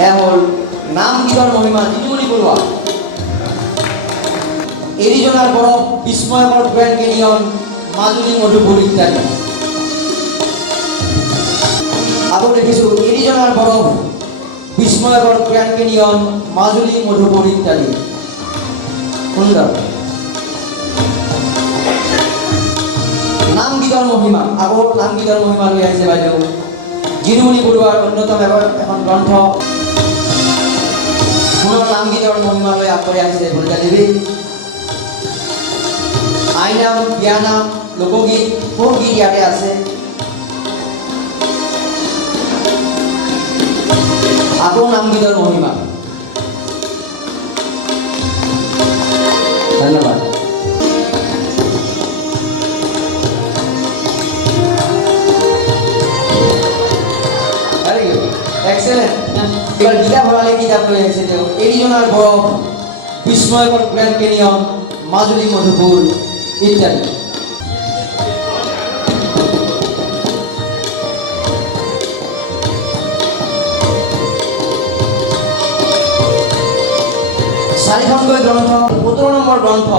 এয়া হ'ল নাম গীতৰ মহিমা জিনুমণি বৰুৱা। এৰিজনাৰ বৰফ, বিস্ময়কৰ গ্ৰেণ্ড কেনিয়ন, মাজুলী মধুপুৰ ইত্যাদি। আকৌ দেখিছোঁ এৰিজনাৰ বৰফ, বিস্ময়কৰ গ্ৰেণ্ড কেনিয়ন, মাজুলী মধুপুৰ ইত্যাদি। সুন্দৰ। নাম গীতৰ মহিমা, আকৌ নাম গীতৰ মহিমা লৈ আহিছে বাইদেউ জিনুমণি বৰুৱাৰ অন্যতম এখন গ্ৰন্থ। পুনৰ নাম গীতৰ মহিমা লৈ আগবাঢ়ি আহিছে ভৰিতা দেৱী। আইনাম, বিয়ানাম, লোকগীত, ফোকগীত ইয়াতে আছে। আকৌ নাম গীতৰ মহিমা। ধন্যবাদ। এক্সেলেণ্ট। এবাৰ গীতা ভৰালী কিতাপ লৈ আহিছে তেওঁ। এৰিজনাৰ বৰফ, বিস্ময়কৰ গ্ৰেণ্ড কেনিয়ন, মাজুলী মধুপুৰ ইত্যাদি। চাৰিখনকৈ গ্ৰন্থ, 17 নম্বৰ গ্ৰন্থ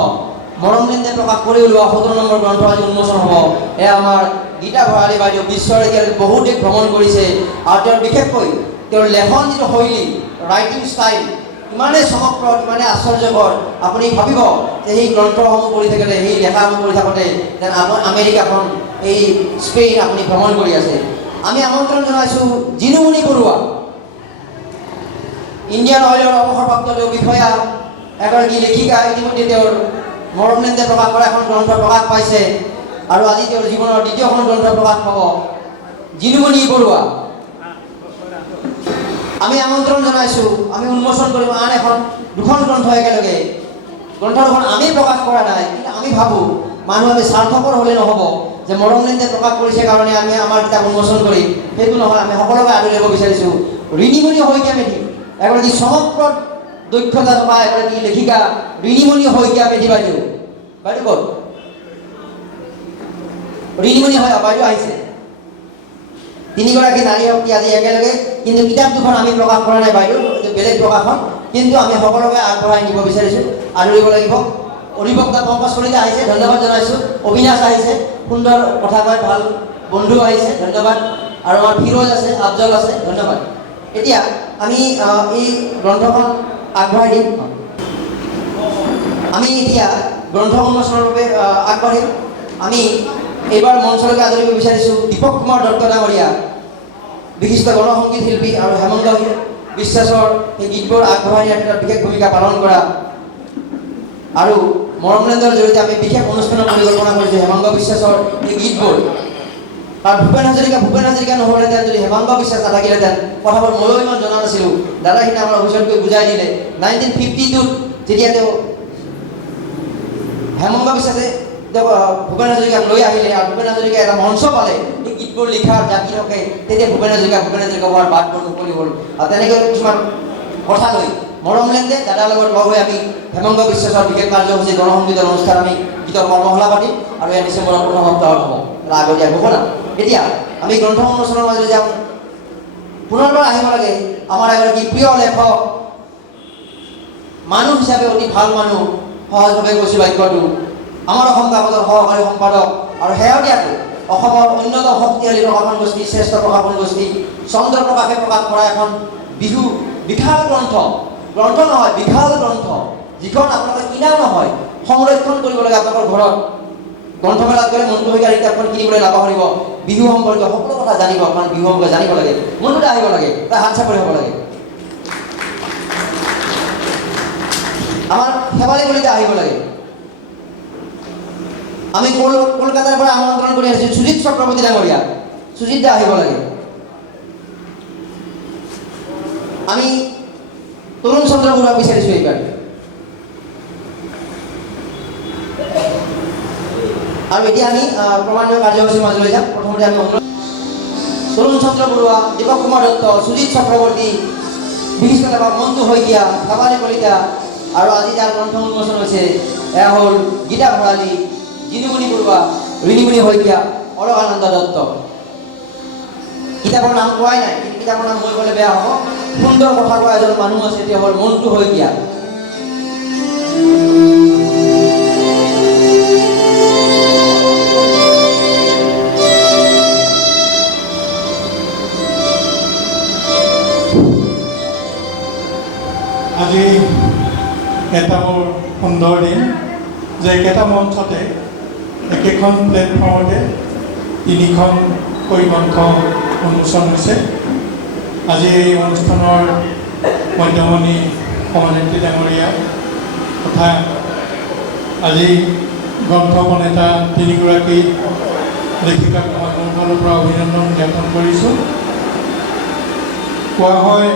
মৰমলেন্দে প্ৰকাশ কৰি ওলোৱা 17 নম্বৰ গ্ৰন্থ আজি উন্মোচন হ'ব। এয়া আমাৰ গীতা ভৰালী বাইদেউ বিশ্বৰ এতিয়ালৈকে বহুত দেশ ভ্ৰমণ কৰিছে আৰু তেওঁৰ বিশেষকৈ তেওঁৰ লেখন যিটো শৈলী, ৰাইটিং ষ্টাইল ইমানেই চমকপ্ৰদ, ইমানেই আশ্চৰ্যকৰ। আপুনি ভাবিব যে সেই গ্ৰন্থসমূহ পঢ়ি থাকিলে, সেই লেখাসমূহ পঢ়ি থাকোঁতে যেন আমেৰিকাখন, এই স্পেইন আপুনি ভ্ৰমণ কৰি আছে। আমি আমন্ত্ৰণ জনাইছোঁ জিনুমণি বৰুৱা, ইণ্ডিয়ান অইলৰ অৱসৰপ্ৰাপ্ত বিষয়া, এগৰাকী লেখিকা। ইতিমধ্যে তেওঁৰ মৰমলেন্দে প্ৰকাশ কৰা এখন গ্ৰন্থ প্ৰকাশ পাইছে আৰু আজি তেওঁৰ জীৱনৰ দ্বিতীয়খন গ্ৰন্থ প্ৰকাশ পাব। জিনুমণি বৰুৱা আমি আমন্ত্ৰণ জনাইছোঁ। আমি উন্মোচন কৰিম আন দুখন গ্ৰন্থ একেলগে। গ্ৰন্থ দুখন আমি প্ৰকাশ কৰা নাই, কিন্তু আমি ভাবোঁ মানুহ আমি স্বাৰ্থপৰ হ'লে নহ'ব যে মৰমলেন্দে প্ৰকাশ কৰিছে কাৰণে আমি আমাৰ কিতাপ উন্মোচন কৰিম, সেইটো নহয়। আমি সকলোকে আদৰি ল'ব বিচাৰিছোঁ ঋণিমণি শইকীয়া মেধি, এগৰাকী চমকপ্ৰদ দক্ষতা থকা এগৰাকী লেখিকা ঋণিমণি শইকীয়া মেধি বাইদেউ। বাইদেউ ক'ত? ঋণিমণি হয় বাইদেউ আহিছে। তিনিগৰাকী নাৰী শক্তি আজি একেলগে, কিন্তু কিতাপ দুখন আমি প্ৰকাশ কৰা নাই বাইদেউ, বেলেগ প্ৰকাশন, কিন্তু আমি সকলোকে আগবঢ়াই নিব বিচাৰিছোঁ, আদৰিব লাগিব। অধিবক্তা পংকজ কলিতা আহিছে, ধন্যবাদ জনাইছোঁ। অবিনাশ আহিছে, সুন্দৰ কথা কয়, ভাল বন্ধু আহিছে, ধন্যবাদ। আৰু আমাৰ ফিৰোজ আছে, আফজল আছে, ধন্যবাদ। এতিয়া আমি এই গ্ৰন্থখন আগবঢ়াই দিম। আমি এতিয়া গ্ৰন্থ উন্মোচনৰ বাবে আগবাঢ়িম। আমি এইবাৰ মঞ্চলৈকে আদৰিব বিচাৰিছোঁ দীপক কুমাৰ দত্ত ডাঙৰীয়া, বিশিষ্ট গণসংগীত শিল্পী, আৰু হেমন্ত বিশ্বাসৰ সেই গীতবোৰ আগবঢ়াই নিয়াৰ ক্ষেত্ৰত বিশেষ ভূমিকা পালন কৰা। আৰু মৰমলেন্দৰ জৰিয়তে আমি বিশেষ অনুষ্ঠানৰ পৰিকল্পনা কৰিছোঁ হেমন্ত বিশ্বাসৰ এই গীতবোৰ। আৰু ভূপেন হাজৰিকা নহ'লেহেঁতেন, যদি হেমন্ত বিশ্বাস নাথাকিলেহেঁতেন, কথাবোৰ ময়ো ইমান জনা নাছিলোঁ। দাদাখিনি আমাৰ অফিচত গৈ বুজাই দিলে। 1952 যেতিয়া তেওঁ হেমন্ত বিশ্বাসে ভূপেন হাজৰিকাক লৈ আহিলে আৰু ভূপেন হাজৰিকাই এটা মঞ্চ পালে এই গীতবোৰ লিখাৰ জাতি থাকে, তেতিয়া ভূপেন হাজৰিকা হোৱাৰ বাটবোৰ মুকলি হ'ল। আৰু তেনেকৈ কিছুমান কথা লৈ মৰমলেন্দে দাদাৰ লগত লগ হৈ আমি হেমন্ত বিশ্বাসৰ বিশেষ কাৰ্যসূচী গণসংগীতৰ অনুষ্ঠান আমি গীতৰ কৰ্মশালা পাতিম আৰু এয়া ডিচেম্বৰৰ প্ৰথম সপ্তাহত হ'ব। আগতীয়া ঘোষণা। এতিয়া আমি গ্ৰন্থ উন্মোচনৰ মাজলৈ যাওঁ। পুনৰবাৰ আহিব লাগে আমাৰ এগৰাকী প্ৰিয় লেখক, মানুহ হিচাপে অতি ভাল মানুহ, সহজভাৱে কৈছোঁ বাক্যটো, আমাৰ অসম কাকতৰ সহকাৰী সম্পাদক আৰু শেহতীয়াকৈ অসমৰ অন্যতম শক্তিশালী প্ৰকাশন গোষ্ঠী, শ্ৰেষ্ঠ প্ৰকাশন গোষ্ঠী চন্দ্ৰ প্ৰকাশে প্ৰকাশ কৰা এখন বিহু বিশাল গ্ৰন্থ নহয়, বিশাল গ্ৰন্থ, যিখন আপোনালোকে কিনাও নহয়, সংৰক্ষণ কৰিব লাগে আপোনালোকৰ ঘৰত। গ্ৰন্থমেলাত গ'লে মনটো শইকীয়াৰ কিতাপখন কিনিবলৈ নাপাহৰিব। বিহু সম্পৰ্কীয় সকলো কথা জানিব, আপোনাৰ বিহু সম্পৰ্কে জানিব লাগে, মনটোতে আহিব লাগে, তাৰ হাত চাপৰি হ'ব লাগে। আমাৰ শেৱালী কলিতা আহিব লাগে। আমি কলকাতাৰ পৰা আমন্ত্ৰণ কৰি আহিছোঁ সুজিত চক্ৰৱৰ্তী ডাঙৰীয়া, সুজিত দা আহিব লাগে। আমি তৰুণ চন্দ্ৰ বৰুৱাক বিচাৰিছোঁ এইবাৰ। আৰু এতিয়া আমি ক্ৰমান্বয়ে কাৰ্যসূচীৰ মাজলৈ যাম। প্ৰথমতে আমি তৰুণ চন্দ্ৰ বৰুৱা, দীপক কুমাৰ দত্ত, সুজিত চক্ৰৱৰ্তী, বিশিষ্ট লেখক মন্টু শইকীয়া, শেৱালী কলিতা, আৰু আজি যাৰ গ্ৰন্থ উন্মোচন হৈছে এয়া হ'ল গীতা ভৰালী, জিনুমণি বৰুৱা, ঋণিমণি শইকীয়া, অলকানন্দ দত্ত। কিতাপৰ নাম কোৱাই নাই। কিতাপৰ নাম মই ক'লে বেয়া হ'ব। সুন্দৰ কথা কোৱা এজন মানুহ আছে, তেওঁ হ'ল মণ্টু শইকীয়া। আজি এটা বৰ সুন্দৰ দিন যে একেটা মঞ্চতে একেখন প্লেটফৰ্মতে 3খন গ্ৰন্থ উন্মোচন হৈছে। আজি এই অনুষ্ঠানৰ মধ্যমণি সমানেত্ৰী ডাঙৰীয়া তথা আজি গ্ৰন্থ প্ৰণেতা 3গৰাকী লেখিকাক মই মোৰ ফালৰ পৰা অভিনন্দন জ্ঞাপন কৰিছোঁ। কোৱা হয়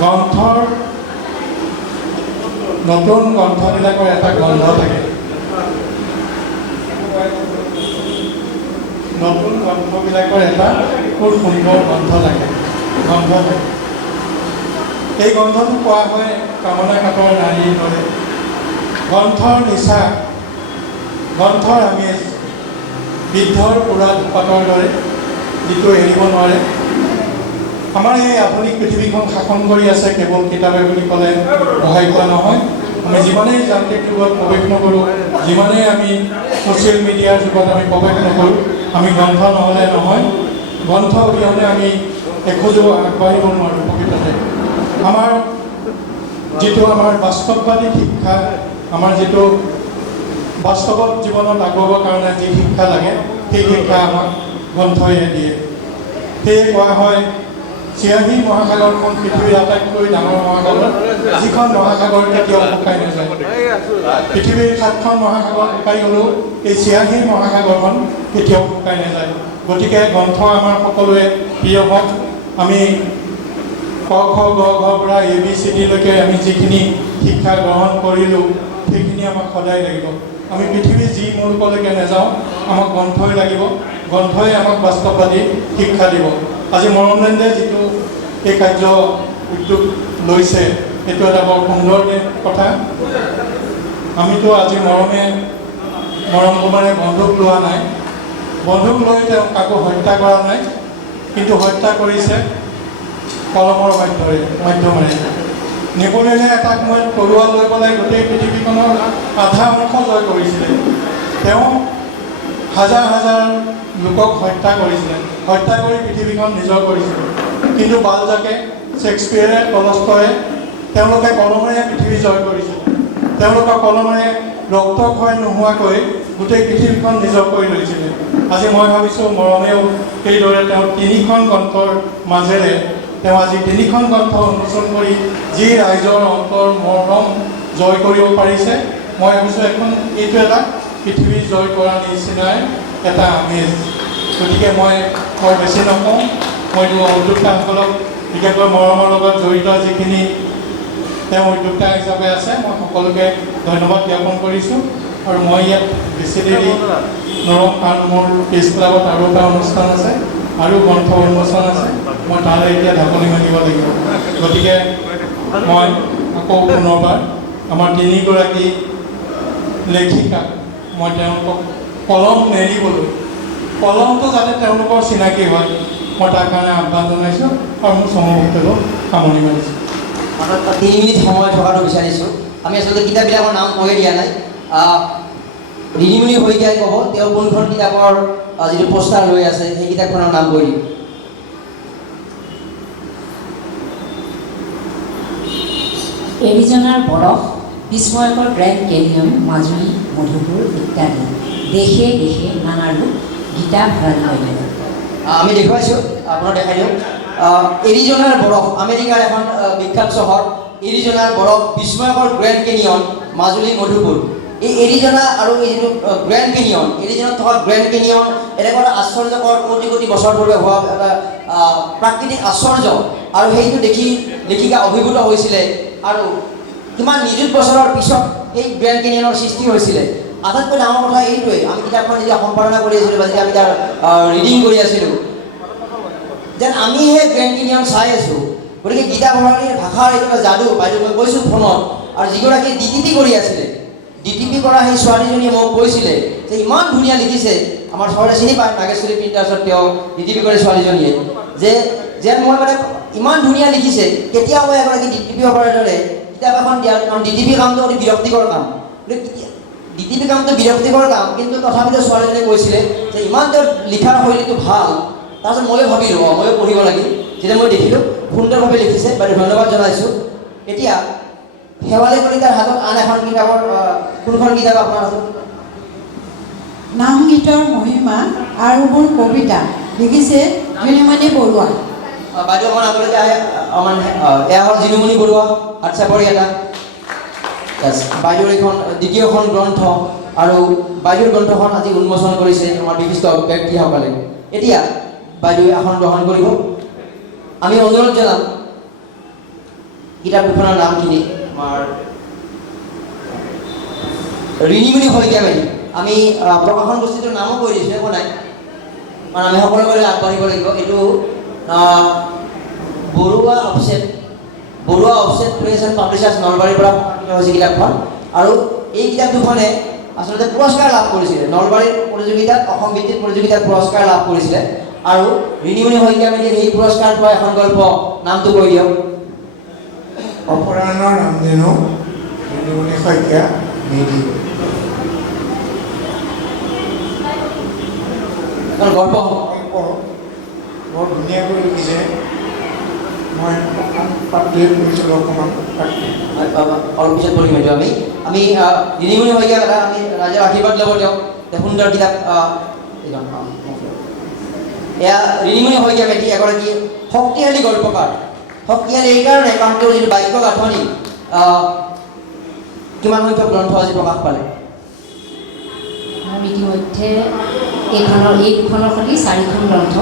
গ্ৰন্থৰ নতুন গ্ৰন্থবিলাকৰ এটা গন্ধ থাকে। নতুন গ্ৰন্থবিলাকৰ এটা খুব সুন্দৰ গন্ধ থাকে। এই গন্ধটো কোৱা হয় কামনা কাতৰ নাৰীৰ দৰে। গ্ৰন্থৰ নিচা, গ্ৰন্থৰ আমেজ বৃদ্ধৰ পুৰা ধপাতৰ দৰে, যিটো এৰিব নোৱাৰে। আমাৰ এই আধুনিক পৃথিৱীখন শাসন কৰি আছে কেৱল কিতাপে বুলি ক'লে সহায় কৰা নহয়। আমি যিমানেই যান্ত্ৰিক যুগত প্ৰৱেশ নকৰোঁ, যিমানেই আমি ছ'চিয়েল মিডিয়াৰ যুগত আমি প্ৰৱেশ নকৰোঁ, আমি গ্ৰন্থ নহ'লে নহয়। গ্ৰন্থ অবিহনে আমি এখোজো আগবাঢ়িব নোৱাৰোঁ। প্ৰকৃততে আমাৰ যিটো আমাৰ বাস্তৱবাদী শিক্ষা, আমাৰ যিটো বাস্তৱত জীৱনত আগুৱাবৰ কাৰণে যি শিক্ষা লাগে, সেই শিক্ষা আমাক গ্ৰন্থইহে দিয়ে। সেয়ে কোৱা হয় চিয়াহী মহাসাগৰখন পৃথিৱীৰ আটাইতকৈ ডাঙৰ মহাসাগৰ, যিখন মহাসাগৰ কেতিয়াও শুকাই নাযায়। পৃথিৱীৰ 7খন মহাসাগৰ শুকাই গ'লেও এই চিয়াহী মহাসাগৰখন কেতিয়াও শুকাই নাযায়। গতিকে গ্ৰন্থ আমাৰ সকলোৱে প্ৰিয় হওক। আমি ক খ গ ঘৰ পৰা ABCD লৈকে আমি যিখিনি শিক্ষা গ্ৰহণ কৰিলোঁ, সেইখিনি আমাক সদায় লাগিব। আমি পৃথিৱীৰ যি মূলকলৈকে নাযাওঁ, আমাক গ্ৰন্থই লাগিব। গ্ৰন্থই আমাক বাস্তৱবাদী শিক্ষা দিব। আজি মৰমলেন্দে যিটো এই কাৰ্য উদ্যোগ লৈছে, সেইটো এটা বৰ সুন্দৰ কথা। আমিতো আজি মৰম কোমাৰে বন্ধুক লোৱা নাই, বন্ধুক লৈ তেওঁ কাকো হত্যা কৰা নাই, কিন্তু হত্যা কৰিছে কলমৰ মাধ্যমেৰে। নেপোলিয়নে এটা সময়ত তৰোৱাল লৈ পেলাই গোটেই পৃথিৱীখনৰ আধা অংশ জয় কৰিছিলে। তেওঁ হাজাৰ হাজাৰ লোকক হত্যা কৰিছিলে, হত্যা কৰি পৃথিৱীখন নিজৰ কৰিছিলে। কিন্তু বালজাকে, শ্বেক্সপিয়েৰে, টলষ্টয়ে তেওঁলোকে কলমেৰে পৃথিৱী জয় কৰিছিলে। তেওঁলোকৰ কলমেৰে ৰক্তক্ষয় নোহোৱাকৈ গোটেই পৃথিৱীখন নিজৰ কৰি লৈছিলে। আজি মই ভাবিছোঁ মৰমেও সেইদৰে তেওঁ 3খন গ্ৰন্থৰ মাজেৰে তেওঁ আজি 3খন গ্ৰন্থ উন্মোচন কৰি যি ৰাইজৰ অন্তৰ মৰম জয় কৰিব পাৰিছে, মই ভাবিছোঁ এইটো এটা পৃথিৱী জয় কৰা নিচিনাই এটা আমেজ। গতিকে মই বেছি নকওঁ। মই উদ্যোক্তাসকলক, বিশেষকৈ মৰমৰ লগত জড়িত যিখিনি তেওঁ উদ্যোক্তা হিচাপে আছে, মই সকলোকে ধন্যবাদ জ্ঞাপন কৰিছোঁ। আৰু মই ইয়াত বেছি দেৰি নৰম, কাৰণ মোৰ প্ৰেছ ক্লাবত আৰু এটা অনুষ্ঠান আছে, আৰু গ্ৰন্থ উন্মোচন আছে। মই তালৈ এতিয়া ঢাকনি মাৰিব লাগিব। গতিকে মই আকৌ পুনৰবাৰ আমাৰ 3গৰাকী লেখিকাক মই তেওঁলোকক কলম নেৰিবলৈ, কলমটো যাতে তেওঁলোকৰ চিনাকি হয়, মই তাৰ কাৰণে আহ্বান জনাইছোঁ আৰু মোৰ চমুকৈ সামৰণি মাৰিছোঁ। 3 মিনিট সময় থকাটো বিচাৰিছোঁ। আমি আচলতে কিতাপবিলাকৰ নাম কৈয়ে দিয়া নাই। ৰিণিমণি শইকীয়াই ক'ব তেওঁ কোনখন কিতাপৰ যিটো পোষ্টাৰ লৈ আছে সেই কিতাপখনৰ নাম কৈ দিম। এৰিজনাৰ বৰফ, বিস্ময়কৰ গ্ৰেণ্ড কেনিয়ন, মাজুলী, মধুপুৰ ইত্যাদি। দেশে দেশে নানা ৰূপ, গীতা ভঁৰালী অন্যান্য। আমি দেখুৱাইছোঁ, আপোনাক দেখাই দিওঁ। এৰিজনাৰ বৰফ, আমেৰিকাৰ এখন বিখ্যাত চহৰ। এৰিজনাৰ বৰফ, বিস্ময়কৰ গ্ৰেণ্ড কেনিয়ন, মাজুলী, মধুপুৰ। এই এৰিজনা আৰু এই যিটো গ্ৰেণ্ড কেনিয়ন, এৰিজনাত থকা গ্ৰেণ্ড কেনিয়ন এনেকুৱা এটা আশ্চৰ্যকৰ কোটি কোটি বছৰ পূৰ্বে হোৱা এটা প্ৰাকৃতিক আশ্চৰ্য, আৰু সেইটো দেখি লেখিকা অভিভূত হৈছিলে। আৰু কিমান নিযুত বছৰৰ পিছত এই গ্ৰেণ্ড কেনিয়নৰ সৃষ্টি হৈছিলে। আটাইতকৈ ডাঙৰ কথা এইটোৱে, আমি কিতাপখন যেতিয়া সম্পাদনা কৰি আছিলোঁ বা যেতিয়া আমি তাৰ ৰিডিং কৰি আছিলোঁ, যেন আমিহে গ্ৰেণ্ড কেনিয়ন চাই আছোঁ। গতিকে গীতা ভঁৰালীৰ ভাষাৰ এইটো এটা যাদু, বাইদেউ মই কৈছোঁ ফোনত। আৰু যিগৰাকী DTP কৰি আছিলে, DTP কৰা সেই ছোৱালীজনীয়ে মোক কৈছিলে যে ইমান ধুনীয়া লিখিছে। আমাৰ চহৰতে চিনি পায়, নাগেশ্বৰী প্ৰিণ্টাৰ্ছত তেওঁ DTP কৰে ছোৱালীজনীয়ে। যে যেন মই মানে ইমান ধুনীয়া লিখিছে কেতিয়াও মই এগৰাকী ডিটিপি অপাৰেটৰে কিতাপ এখন দিয়াৰ কাৰণ ডিটিপি কামটো অতি বিৰক্তিকৰ কাম ডিটিপি কামটো বিৰক্তিকৰ কাম কিন্তু তথাপিতো ছোৱালীজনীয়ে কৈছিলে যে ইমান তেওঁৰ লিখাৰ শৈলীটো ভাল তাৰপিছত ময়ো ভাবিলোঁ ময়ো পঢ়িব লাগিল যেতিয়া মই দেখিলোঁ সুন্দৰভাৱে লিখিছে বাইদেউ ধন্যবাদ জনাইছোঁ এতিয়া শেৱালী কলিতাৰ হাতত আন এখন কিতাপৰ কোনখন কিতাপ আপোনাৰ হাতত নাম গীতৰ মহিমা আৰু মোৰ কবিতা লিখিছে জুনিমণি বৰুৱা বাইদেউ অকণ আগলৈকে আহে মানে এয়া হ'ল জিনুমণি বৰুৱা হোৱাটছএপৰ এটা বাইদেউৰ এইখন দ্বিতীয়খন গ্ৰন্থ আৰু বাইদেউৰ গ্ৰন্থখন আজি উন্মোচন কৰিছে আমাৰ বিশিষ্ট ব্যক্তিসকলে এতিয়া বাইদেৱে আসন গ্ৰহণ কৰিব আমি অনুৰোধ জনাম কিতাপ দুখনৰ নামখিনি আমাৰ ৰিণিমণি শইকীয়া বাইদেউ আমি প্ৰকাশন গোষ্ঠীটোৰ নামো কৈ দিছোঁ একো নাই কাৰণ আমি সকলোৰে আগবাঢ়িব লাগিব এইটো Barua offset press and publishers নলবাৰীৰ পৰা প্ৰকাশিত হৈছে কিতাপখন আৰু এই কিতাপ দুখনে আচলতে পুৰস্কাৰ লাভ কৰিছিলে নলবাৰীৰ প্ৰতিযোগিতাত অসম ভিত্তিক প্ৰতিযোগিতাত পুৰস্কাৰ লাভ কৰিছিলে আৰু ৰিণিমণি শইকীয়া মেধিৰ এই পুৰস্কাৰ পোৱা এখন গল্প নামটো কৈ দিয়ক অপৰাহ্নৰ নামধেনু ৰিণিমণি শইকীয়া মেধি গল্প বৰ ধুনীয়াকৈ লিখিছে মই পাঠটোৱে পঢ়িছিলোঁ অকণমান অলপ পিছত পঢ়িম এইটো আমি ৰিণিমণি শইকীয়া কথা আমি ৰাইজৰ আশীৰ্বাদ ল'ব তেওঁক সুন্দৰ কিতাপ এয়া ৰিণিমণি শইকীয়া মেধি এগৰাকী শক্তিশালী গল্পকাৰ শক্তিশালী এইকাৰণে কাৰণ তেওঁৰ যিটো বাক্য গাঁথনি কিমান সংখ্যক গ্ৰন্থ আজি প্ৰকাশ পালে ইতিমধ্যে এই দুখনৰ সৈতে 4খন গ্ৰন্থ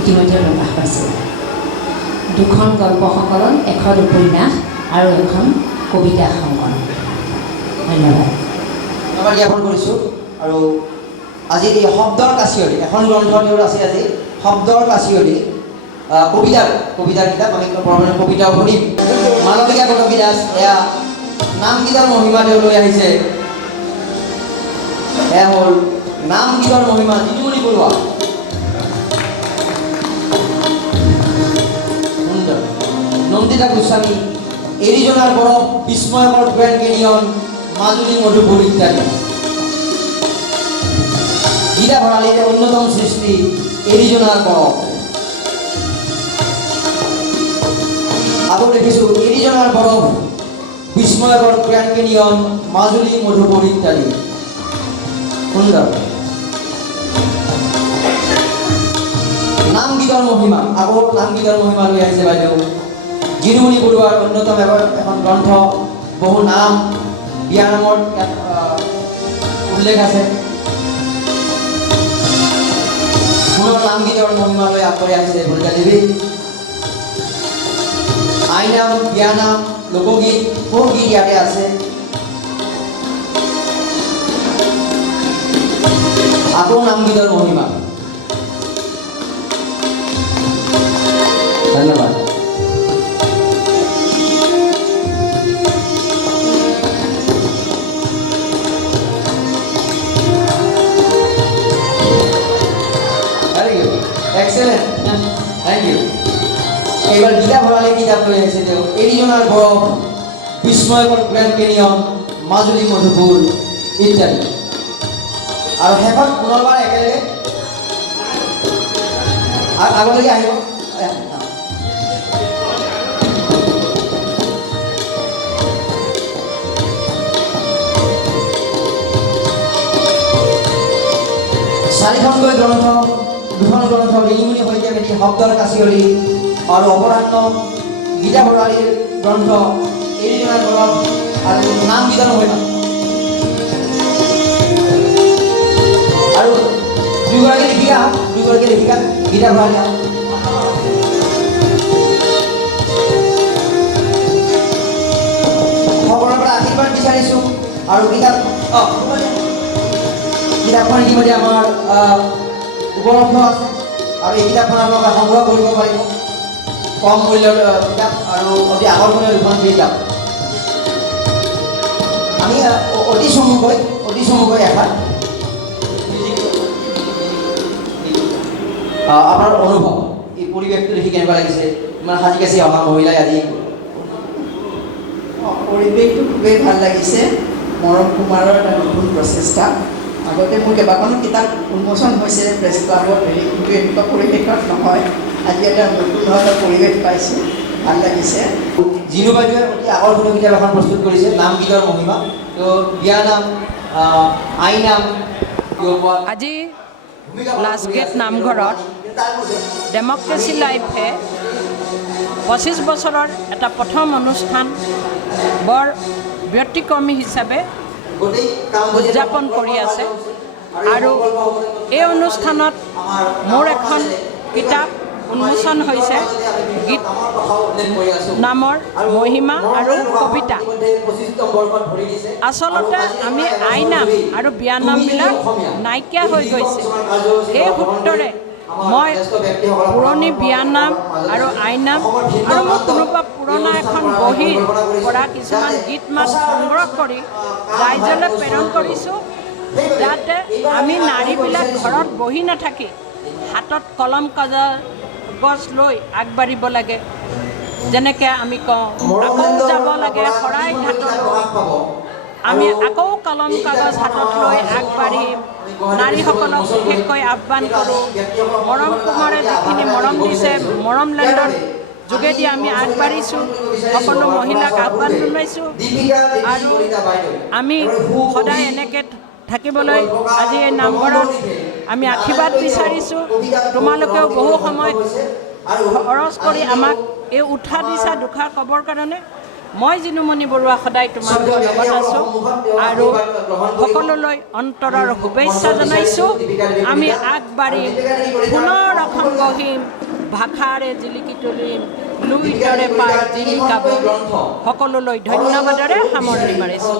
ইতিমধ্যে প্ৰকাশ পাইছে 2খন গল্প সংকলন 1খন উপন্যাস আৰু 1খন কবিতা সংকলন ধন্যবাদ ধন্যবাদ জ্ঞাপন কৰিছোঁ আৰু আজি এই শব্দৰ কাচিয়লি এখন গ্ৰন্থ তেওঁৰ আছে আজি শব্দৰ কাচিয়লি কবিতাৰ কিতাপ আমি কবিতাও শুনিম মানৱিকা কটকী দাস এয়া নামগীতৰ মহিমা তেওঁ লৈ আহিছে এয়া হ'ল নামগীতৰ মহিমা জিনুমণি বৰুৱা সুন্দৰ নন্দিতা গোস্বামী এৰিজনাৰ বৰফ বিস্ময়কৰ গ্ৰেণ্ড কেনিয়ন মাজুলী মধুপুৰ ইত্যাদি গীতা ভঁৰালীৰ অন্যতম সৃষ্টি এৰিজনাৰ বৰফ আকৌ দেখিছোঁ এৰিজনাৰ বৰফ বিস্ময়কৰ গ্ৰেণ্ড কেনিয়ন মাজুলী মধুপুৰ ইত্যাদি সুন্দৰ নামগীতৰ মহিমা আকৌ নামগীতৰ মহিমা লৈ আহিছে বাইদেউ জিনুমণি বৰুৱাৰ অন্যতম এখন গ্ৰন্থ বহু নাম বিয়া নামৰ উল্লেখ আছে পুনৰ নামগীতৰ মহিমা লৈ আগবাঢ়ি আহিছে ভৰিকা দেৱী আইনাম বিয়া নাম লোকগীত বহু গীত ইয়াতে আছে আকৌ নামগীতৰ মহিমা ধন্যবাদ very good excellent thank you এইবাৰ গীতা ভঁৰালী কিতাপ লৈ আহিছে তেওঁ এৰিজনাৰ বৰফ বিস্ময়কৰ গ্ৰেণ্ড কেনিয়ন মাজুলী মধুপুৰ ইত্যাদি আৰু শেষত পুনৰবাৰ একেলগে আগলৈকে আহিব চাৰিখনকৈ গ্ৰন্থ দুখন গ্ৰন্থ ৰিণিমণি শইকীয়া মেধি শব্দৰ কাচিয়লি আৰু অপৰাহ্ন গীতা ভঁৰালীৰ গ্ৰন্থ এৰিজনাৰ বৰফ আৰু নামগীতৰ মহিমা আৰু দুগৰাকী লেখিকা গীতা ভঁৰালী সকলোৰে পৰা আশীৰ্বাদ বিচাৰিছোঁ আৰু কিতাপখন ইতিমধ্যে আমাৰ উপলব্ধ আছে আৰু এই কিতাপখন আপোনালোকে সংগ্ৰহ কৰিব পাৰিব কম মূল্যৰ কিতাপ আৰু অতি আকৰ্ষণীয় দুখন কিতাপ আমি অতি চমুকৈ এষাৰ আপোনাৰ অনুভৱ এই পৰিৱেশটো দেখি কেনেকুৱা লাগিছে? ইমান সাজি কাচি অহা মহিলাই আজি পৰিৱেশটো খুবেই ভাল লাগিছে। মৰম কুমাৰৰ এটা নতুন প্ৰচেষ্টা। আগতে মোৰ কেইবাখনো কিতাপ উন্মোচন হৈছে প্ৰেছ ক্লাবত, কিন্তু এনেকুৱা পৰিৱেশত নহয়। আজি এটা নতুন ধৰণৰ পৰিৱেশ পাইছোঁ, ভাল লাগিছে। জিনু বাইদেৱে অতি আকৰ্ষণীয় কিতাপ এখন প্ৰস্তুত কৰিছে, নাম গীতৰ মহিমা। তো বিয়া নাম, আই নাম, আজি লাষ্টগেট নামঘৰত ডেমক্ৰেচি লাইফে 25 বছৰৰ এটা প্ৰথম অনুষ্ঠান বৰ ব্যতিক্ৰমী হিচাপে উদযাপন কৰি আছে। আৰু এই অনুষ্ঠানত মোৰ এখন কিতাপ উন্মোচন হৈছে, গীত নামৰ মহিমা আৰু কবিতা। আচলতে আমি আইনাম আৰু বিয়ানামবিলাক নাইকিয়া হৈ গৈছে। সেই সূত্ৰৰে মই পুৰণি বিয়ানাম আৰু আইনাম আৰু মোৰ কোনোবা পুৰণা এখন বহীৰ পৰা কিছুমান গীত মাত সংগ্ৰহ কৰি ৰাইজলৈ প্ৰেৰণ কৰিছোঁ, যাতে আমি নাৰীবিলাক ঘৰত বহি নাথাকি হাতত কলম কাগজ লৈ আগবাঢ়িব লাগে। যেনেকৈ আমি কওঁ আকৌ যাব লাগে শৰাই ঘাটলৈ, আমি আকৌ কলম কাগজ হাতত লৈ আগবাঢ়িম। নাৰীসকলক বিশেষকৈ আহ্বান কৰোঁ, মৰম কুমাৰে যিখিনি মৰম দিছে, মৰম লেণ্ডৰ যোগেদি আমি আগবাঢ়িছোঁ। সকলো মহিলাক আহ্বান জনাইছোঁ আৰু আমি সদায় এনেকৈ থাকিবলৈ আজি এই নামঘৰত আমি আশীৰ্বাদ বিচাৰিছোঁ। তোমালোকেও বহু সময় খৰচ কৰি আমাক এই উৎসাহ দিছা দুষাৰ ক'বৰ কাৰণে। মই জিনুমণি বৰুৱা সদায় তোমালোকৰ লগত আছোঁ আৰু সকলোলৈ অন্তৰৰ শুভেচ্ছা জনাইছোঁ। আমি আগবাঢ়িম, পুনৰ এখন গঢ়িম, ভাষাৰে জিলিকি তুলিম, লুইতৰে পাই জিলিকাব। সকলোলৈ ধন্যবাদেৰে সামৰণি মাৰিছোঁ।